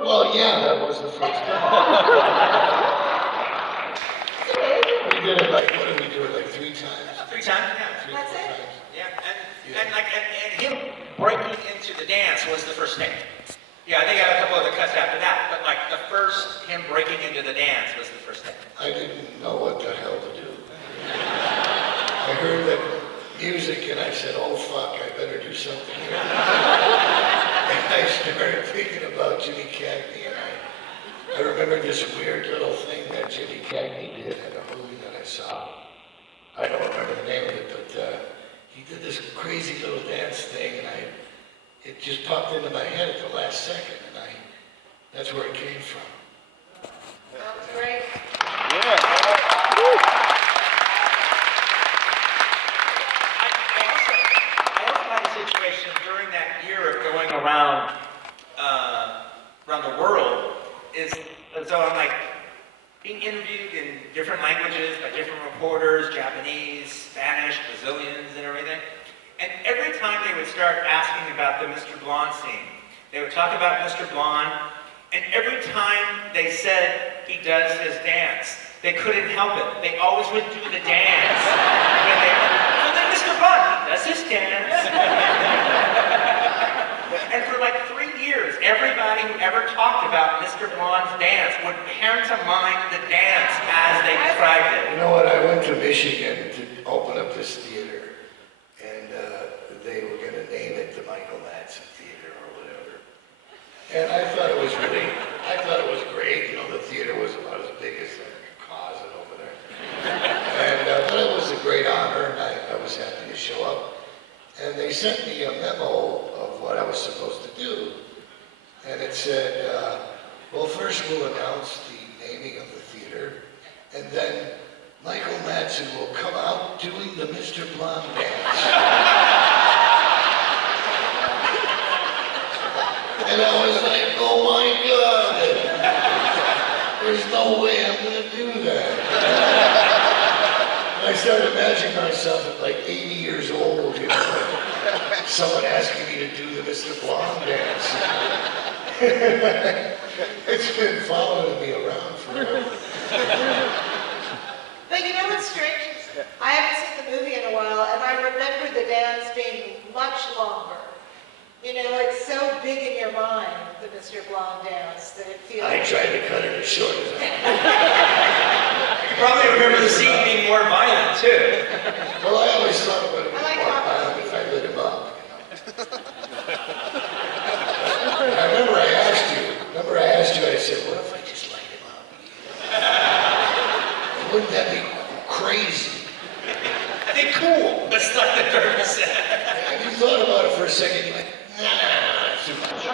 Well, yeah, that was the first time. We did it like, what did we do it like 3 times? 3 times, yeah. That's it. Yeah, and him breaking into the dance was the first thing. Yeah, they got a couple other cuts after that, but like the first, him breaking into the dance was the first thing. I didn't know what the hell to do. I heard that music and I said, oh fuck, I better do something here. And I started thinking about Jimmy Cagney, and I remember this weird little thing that Jimmy Cagney did in a movie that I saw. I don't remember the name of it, but he did this crazy little dance thing, and it just popped into my head at the last second, and that's where it came from. That was great. I also had a situation during that year of going around the world, so I'm like being interviewed in different languages by different reporters, Japanese, Spanish, Brazilians, and everything. And every time they would start asking about the Mr. Blonde scene, they would talk about Mr. Blonde, and every time they said he does his dance, they couldn't help it. They always would do the dance. So then Mr. Blonde, he does his dance. And for like 3 years, everybody who ever talked about Mr. Blonde's dance would pantomime the dance as they described it. You know what, I went to Michigan to open up this theater, and they were going to name it the Michael Madsen Theater or whatever. And I thought it was great. You know, the theater was about as big as a closet over there. And but it was a great honor, and I was happy to show up. And they sent me a memo of what I was supposed to do. And it said, well, first we'll announce the naming of the theater, and then Michael Madsen will come out doing the Mr. Blonde dance. And I was like, oh my God, there's no way I'm gonna do that. And I started imagining myself at like 80 years old, you know, like someone asking me to do the Mr. Blonde dance. It's been following me around forever. But you know what's strange? I haven't seen the movie in a while, and I remember the dance being much longer. You know, it's so big in your mind, the Mr. Blonde dance, that it feels... I tried to cut it as short as I You probably remember the scene being more violent, too. Well, I always thought it would have been I like more talking. violent if I lit him up. I remember I asked you, I said, what if I just light him up? Wouldn't that be crazy? I think cool. That's like the Derby said. Have you thought about it for a second? You went, nah, that's too much.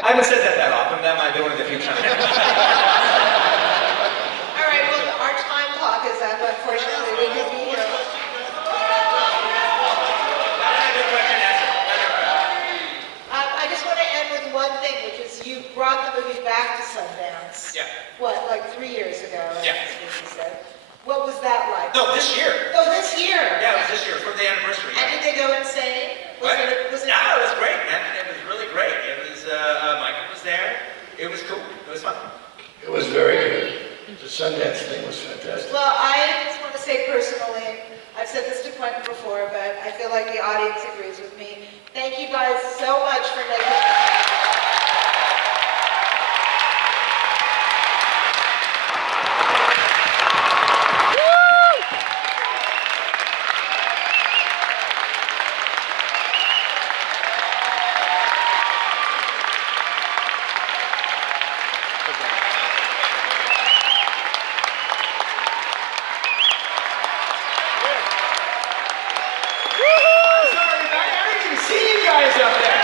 I haven't said that often. That might be one of the few times. All right, well, our time clock is up, unfortunately, because we hear... I just want to end with one thing, which is you brought the movie back to Sundance. Yeah. What, like 3 years ago? Yeah. That's what you said. What was that like? No, this year. Oh, this year? Yeah, it was this year for the anniversary. And did they go insane? What? Was it... Yeah, it was great, man. It was really great. It was, Michael was there. It was cool. It was fun. It was very good. The Sundance thing was fantastic. Well, I just want to say personally, I've said this to Quentin before, but I feel like the audience agrees with me. Thank you guys so much for making... Sorry, I didn't even see you guys up there.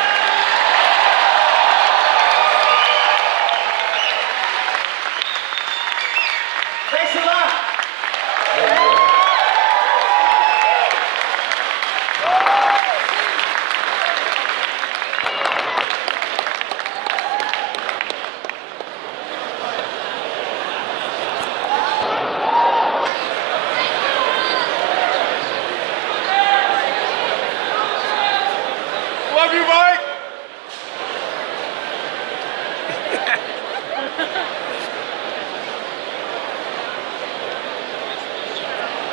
love you, Mike.